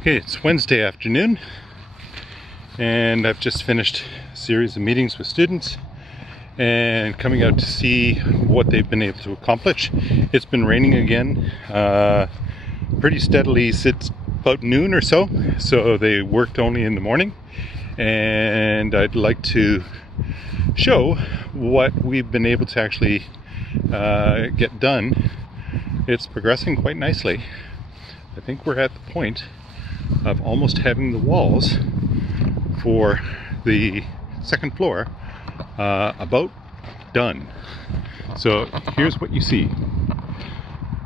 Okay, it's Wednesday afternoon, and I've just finished a series of meetings with students and coming out to see what they've been able to accomplish. It's been raining again, pretty steadily since about noon or so they worked only in the morning, and I'd like to show what we've been able to actually get done. It's progressing quite nicely. I think we're at the point of almost having the walls for the second floor about done. So here's what you see.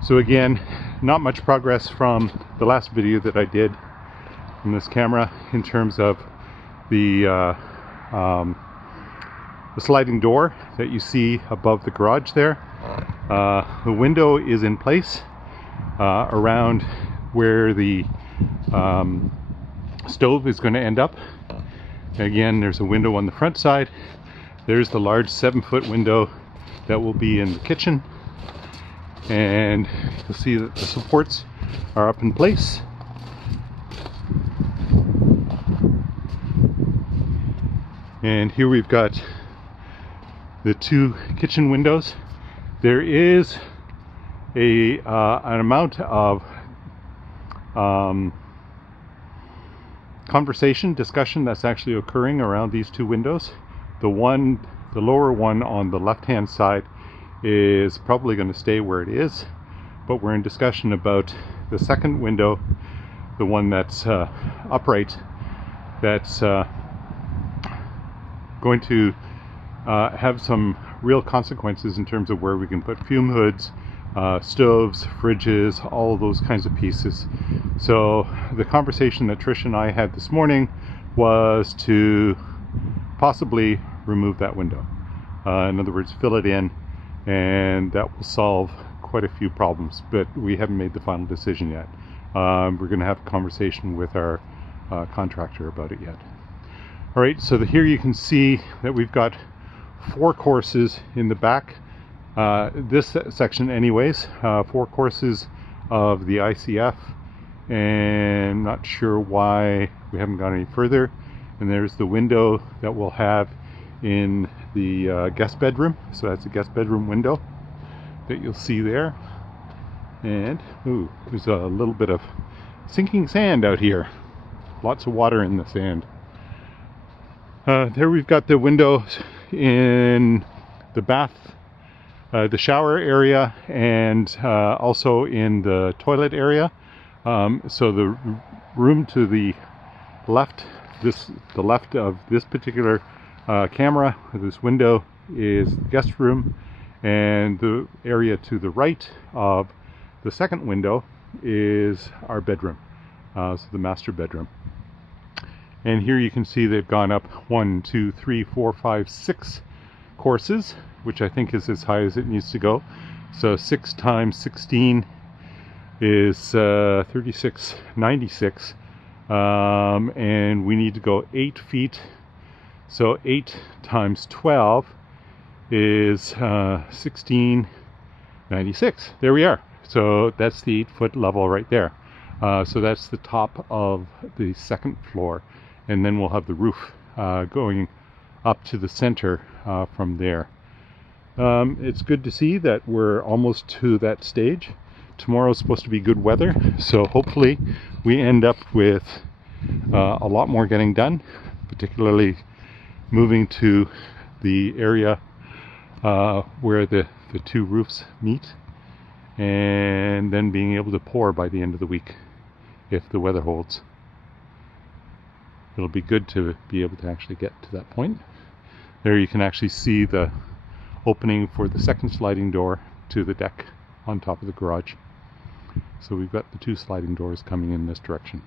So again, not much progress from the last video that I did from this camera in terms of the sliding door that you see above the garage there. The window is in place around where the stove is going to end up. Again, there's a window on the front side. There's the large 7-foot window that will be in the kitchen, and you'll see that the supports are up in place. And here we've got the 2 kitchen windows. There is an amount of discussion that's actually occurring around these 2 windows. The lower one on the left hand side is probably going to stay where it is, but we're in discussion about the second window, the one that's upright, that's going to have some real consequences in terms of where we can put fume hoods, stoves, fridges, all of those kinds of pieces. So the conversation that Trish and I had this morning was to possibly remove that window. In other words, fill it in, and that will solve quite a few problems, but we haven't made the final decision yet. We're going to have a conversation with our contractor about it yet. All right, so here you can see that we've got 4 courses in the back. This section anyways, 4 courses of the ICF, and not sure why we haven't gone any further. And there's the window that we'll have in the guest bedroom. So that's a guest bedroom window that you'll see there. And there's a little bit of sinking sand out here. Lots of water in the sand. There we've got the windows in the bath, the shower area, and also in the toilet area. So the room to the left, the left of this particular camera, this window, is the guest room, and the area to the right of the second window is our bedroom, so the master bedroom. And here you can see they've gone up 1, 2, 3, 4, 5, 6 courses, which I think is as high as it needs to go. So 6 times 16 is 3696, and we need to go 8 feet. So 8 times 12 is 1696. There we are. So that's the 8-foot level right there. So that's the top of the second floor, and then we'll have the roof going up to the center from there. It's good to see that we're almost to that stage. Tomorrow's supposed to be good weather, so hopefully we end up with a lot more getting done, particularly moving to the area where the 2 roofs meet, and then being able to pour by the end of the week if the weather holds. It'll be good to be able to actually get to that point. There you can actually see the opening for the second sliding door to the deck on top of the garage. So we've got the 2 sliding doors coming in this direction.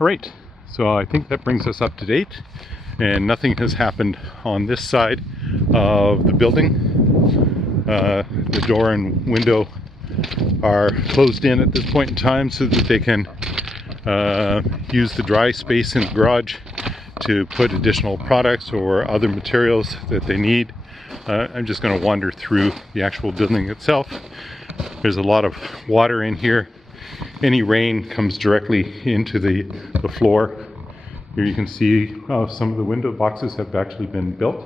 All right, so I think that brings us up to date, and nothing has happened on this side of the building. The door and window are closed in at this point in time so that they can use the dry space in the garage to put additional products or other materials that they need. I'm just going to wander through the actual building itself. There's a lot of water in here any rain comes directly into the floor. Here you can see some of the window boxes have actually been built,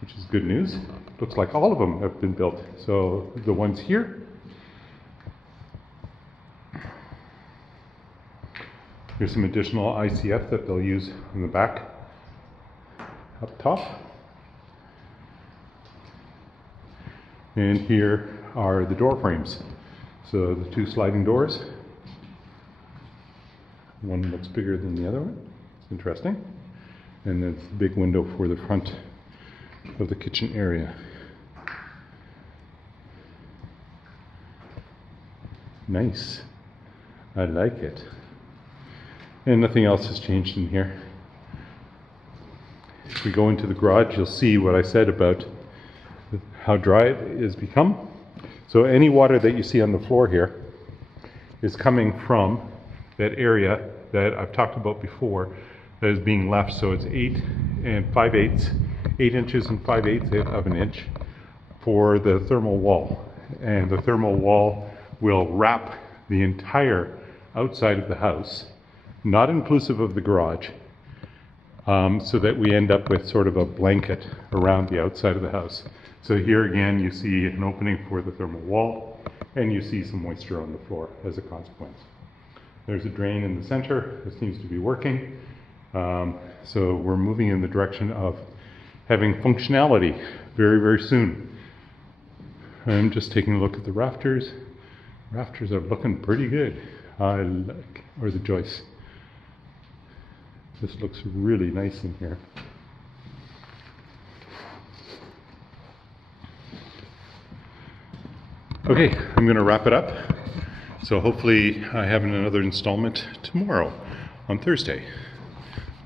which is good news. Looks like all of them have been built. So the ones here, here's some additional ICF that they'll use in the back up top. And here are the door frames. So the two sliding doors. One looks bigger than the other one. It's interesting. And then the big window for the front of the kitchen area. Nice. I like it. And nothing else has changed in here. If we go into the garage, you'll see what I said about how dry it has become. So any water that you see on the floor here is coming from that area that I've talked about before that is being left. So it's 8 5/8, 8 inches and 5/8 of an inch for the thermal wall. And the thermal wall will wrap the entire outside of the house, not inclusive of the garage, so that we end up with sort of a blanket around the outside of the house. So here again, you see an opening for the thermal wall, and you see some moisture on the floor as a consequence. There's a drain in the center that seems to be working. So we're moving in the direction of having functionality very, very soon. I'm just taking a look at the rafters. Rafters are looking pretty good. Or the joists. This looks really nice in here. Okay, I'm going to wrap it up. So hopefully I have another installment tomorrow on Thursday.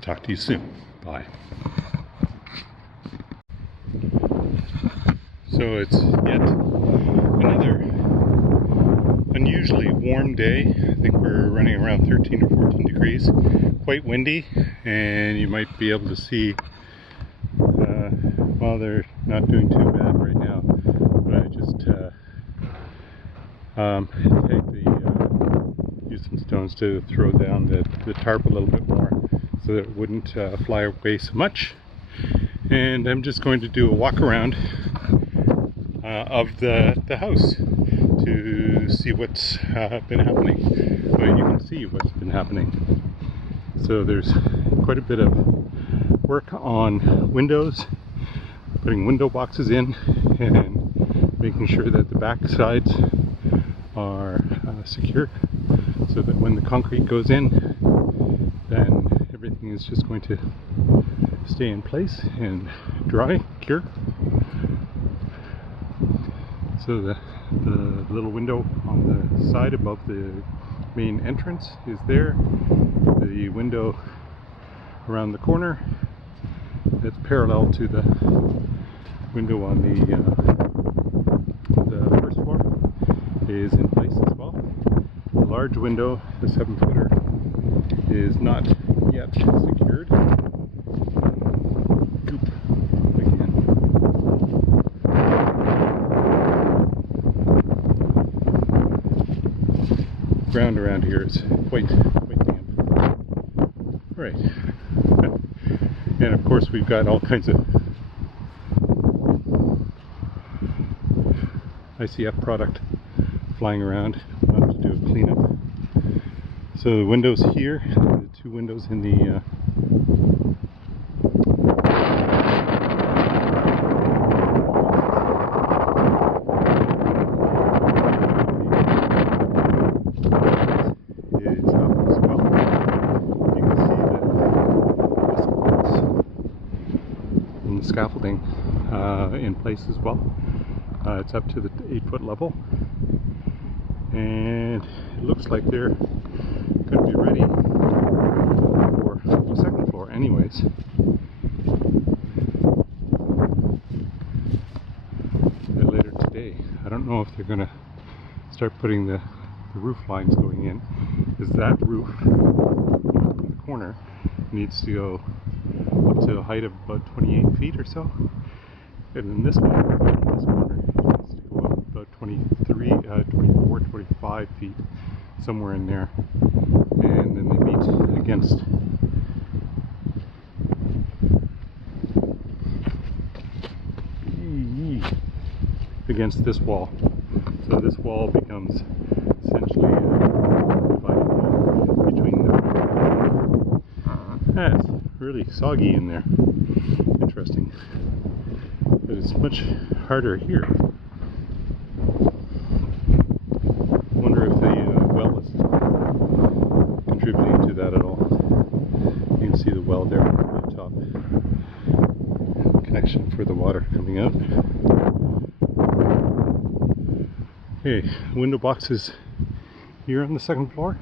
Talk to you soon. Bye. So it's yet another unusually warm day. I think we're running around 13 or 14 degrees. Quite windy, and you might be able to see, well, they're not doing too bad right now, but I just used some stones to throw down the tarp a little bit more so that it wouldn't fly away so much. And I'm just going to do a walk around of the house to see what's been happening. Well, you can see what's been happening. So there's quite a bit of work on windows, putting window boxes in and making sure that the back sides are secure so that when the concrete goes in, then everything is just going to stay in place and dry, cure. So the little window on the side above the main entrance is there. The window around the corner that's parallel to the window on the first floor is in place as well. The large window, the 7-footer, is not yet secured. Goop again. Ground around here is quite damp. Right. And of course we've got all kinds of ICF product flying around. We'll have to do a cleanup. So the windows here, the two windows in the is up as well. You can see the supports and the scaffolding in place as well. It's up to the 8-foot level, and it looks like they're going to be ready for the second floor anyways. Later today. I don't know if they're going to start putting the roof lines going in, because that roof in the corner needs to go up to a height of about 28 feet or so, and then this one in this corner needs to go up about 24, 25 feet. somewhere in there, and then they meet against this wall. So this wall becomes essentially a dividing wall between them. That's really soggy in there. Interesting. But it's much harder here. Wonder if the well is contributing to that at all. You can see the well there on the top. Connection for the water coming out. Okay, window boxes here on the second floor,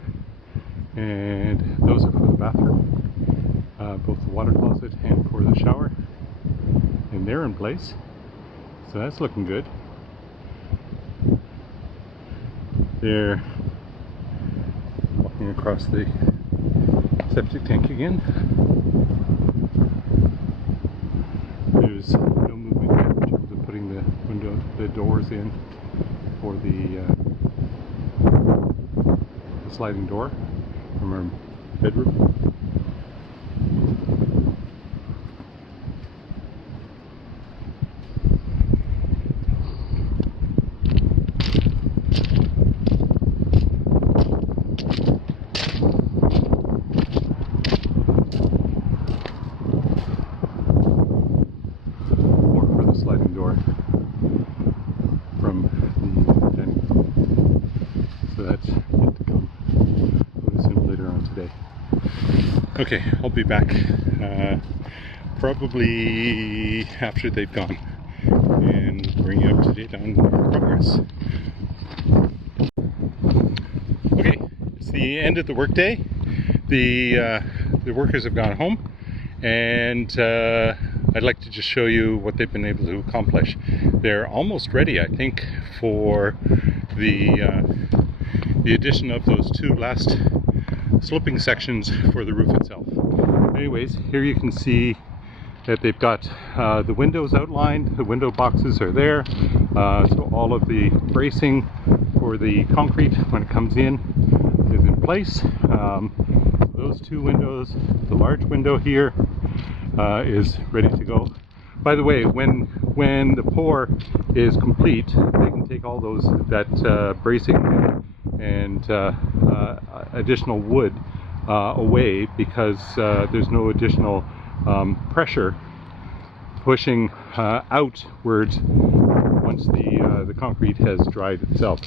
and those are for the bathroom, both the water closet and for the shower, and they're in place, so that's looking good. They're walking across the septic tank again. There's no movement yet in terms of putting the doors in for the sliding door from our bedroom. Or for the sliding door from the dining room. So that's yet to come. We'll see later on today. Okay, I'll be back probably after they've gone and bring you up to date on progress. Okay, it's the end of the workday. The workers have gone home, and I'd like to just show you what they've been able to accomplish. They're almost ready, I think, for the addition of those two last sloping sections for the roof itself. Anyways, here you can see that they've got the windows outlined, the window boxes are there, so all of the bracing for the concrete when it comes in is in place. Those two windows, the large window here is ready to go. By the way, when the pour is complete, they can take all that bracing and additional wood away, because there's no additional pressure pushing outwards once the concrete has dried itself.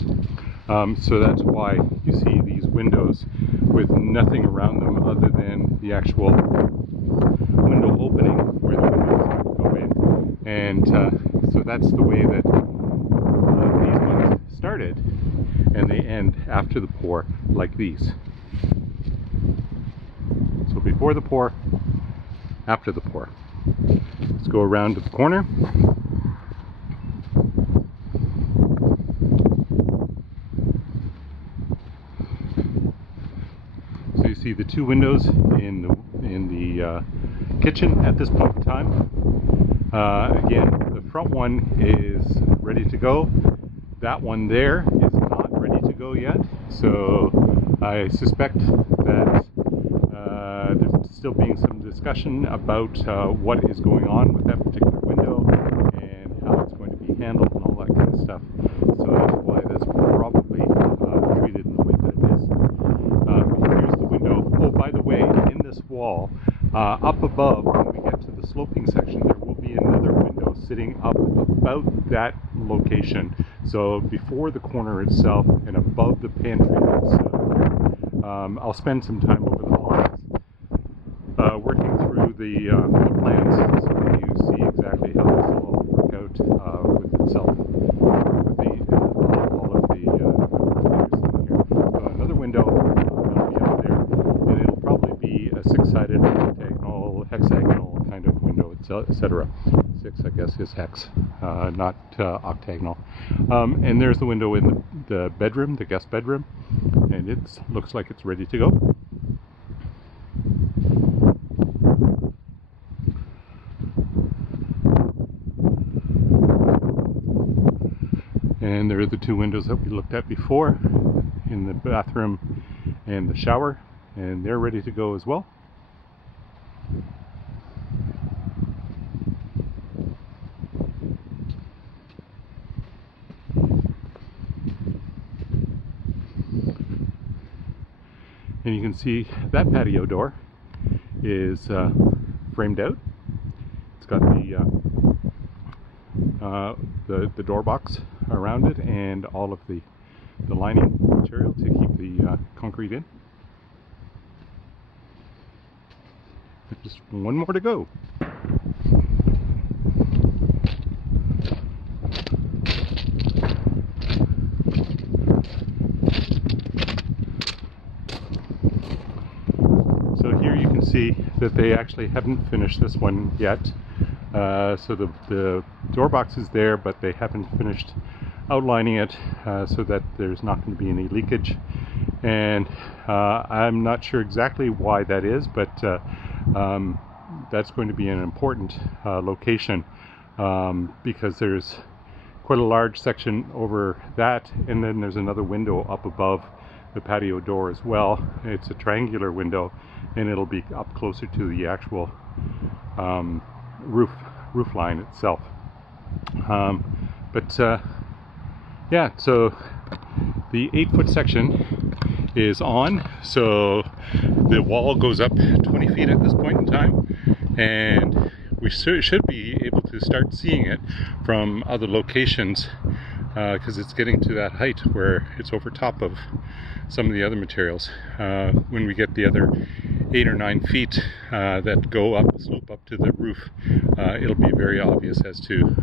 So that's why you see these windows with nothing around them other than the actual window opening where the windows go in. And so that's the way that these ones started, and they end after the pour like these. So before the pour, after the pour. Let's go around to the corner. So you see the two windows in the kitchen at this point in time. Again, the front one is ready to go. That one there is not ready to go yet. So I suspect that there's still being some discussion about what is going on with that particular window and how it's going to be handled and all that kind of stuff. So that's why that's probably treated in the way that it is. Here's the window. Oh, by the way, in this wall, up above, when we get to the sloping section, there will be another window sitting up about that location. So before the corner itself and above the pantry that's I'll spend some time over the holidays working through the plans so that you see exactly how this will all work out with itself, with all of the windows in here. So another window will be up there, and it'll probably be a six-sided rectangle, hexagonal kind of window, etc. Six, I guess, is hex, not octagonal. And there's the window in the bedroom, the guest bedroom, and it looks like it's ready to go. And there are the two windows that we looked at before in the bathroom and the shower, and they're ready to go as well. And you can see that patio door is framed out. It's got the door box around it and all of the lining material to keep the concrete in. Just one more to go. So here you can see that they actually haven't finished this one yet. So the door box is there, but they haven't finished outlining it so that there's not going to be any leakage. And I'm not sure exactly why that is, but that's going to be an important location because there's quite a large section over that, and then there's another window up above the patio door as well. It's a triangular window, and it'll be up closer to the actual roof line itself. Yeah, so the 8-foot section is on, so the wall goes up 20 feet at this point in time, and we should be able to start seeing it from other locations because it's getting to that height where it's over top of some of the other materials. When we get the other 8 or 9 feet that go up, slope up to the roof, it'll be very obvious as to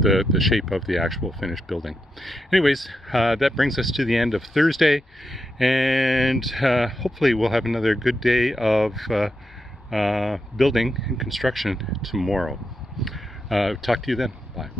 the shape of the actual finished building. Anyways, that brings us to the end of Thursday, and hopefully we'll have another good day of building and construction tomorrow. Talk to you then. Bye.